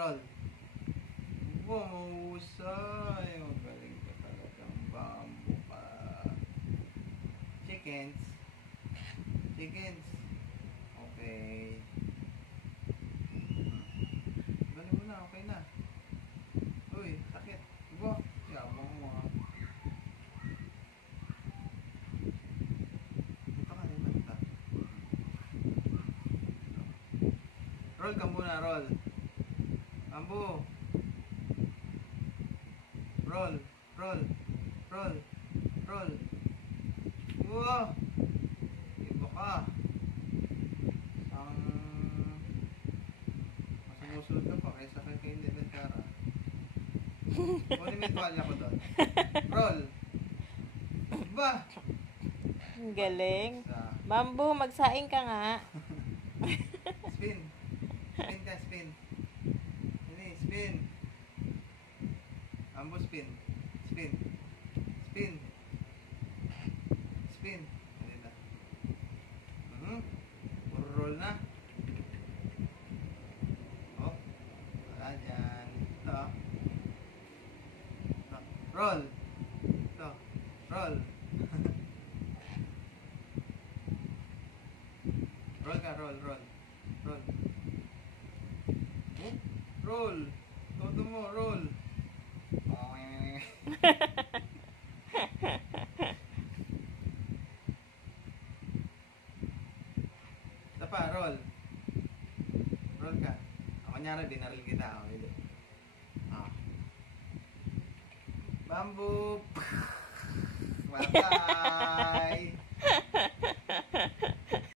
Roll. Wow, mahusay. Magaling ka talagang bamboo ka. Chickens. Chickens. Okay. Galing mo na, okay na. Uy, sakit. Iba. Yabang mo ha. Dito ka, dito ka. Roll ka muna, roll. Bamboo. Roll, roll, roll, roll. Wow! Iba ka. Mas sumusunod ka pa kaysa kay Level Cara. Kunin mo yung tuwalya ko doon. Roll! Iba! Ang galing. Bamboo, magsaing ka nga. Spin. Spin ka, spin. Ini, spin. Bamboo, spin. Spin. Spin. Spin. Dito. Puro roll na. Oh. Wala dyan. Ito. Ito. Roll. Ito. Roll. Roll ka, roll, roll. Roll. Oh, roll. Todo mo, roll. Ito pa, roll. Roll ka. Kunyari, binaril kita. Bamboo. Patay.